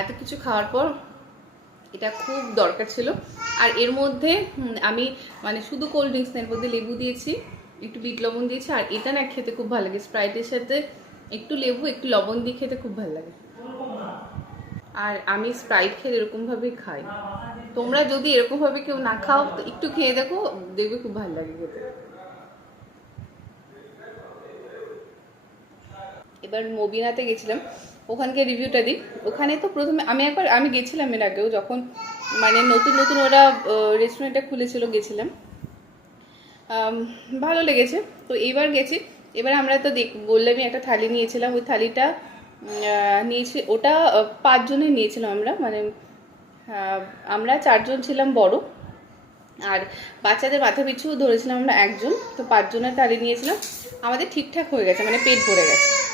এত কিছু খাওয়ার পর এটা খুব দরকার ছিল। আর এর মধ্যে আমি মানে শুধু কোল্ড ড্রিঙ্কস এর মধ্যে লেবু দিয়েছি, একটু বিট লবণ দিয়েছি, আর এটা না খেতে খুব ভালো লাগে। স্প্রাইটের সাথে একটু লেবু, একটু লবণ দিয়ে খেতে খুব ভালো লাগে। আর আমি স্প্রাইট খেয়ে এরকমভাবেই খাই। তোমরা যদি এরকমভাবে কেউ না খাও, তো একটু খেয়ে দেখো, দেখবে খুব ভালো লাগে খেতে। এবার মবিনাতে গেছিলাম। ওখানকে রিভিউটা দিই। ওখানে তো প্রথমে আমি একবার আমি গেছিলাম এর আগেও যখন মানে নতুন নতুন ওরা রেস্টুরেন্টটা খুলেছিল গেছিলাম। ভালো লেগেছে। তো এইবার গেছি। এবার আমরা তো দেখ বললামই একটা থালি নিয়েছিলাম। ওই থালিটা নিয়েছি। ওটা আহ, পাঁচজনের নিয়েছিলাম আমরা। মানে আমরা চারজন ছিলাম বড়। আর বাচ্চাদের মাথা পিছু ধরেছিলাম আমরা একজন। তো পাঁচজনের থালি নিয়েছিলাম। আমাদের ঠিকঠাক হয়ে গেছে। মানে পেট ভরে গেছে।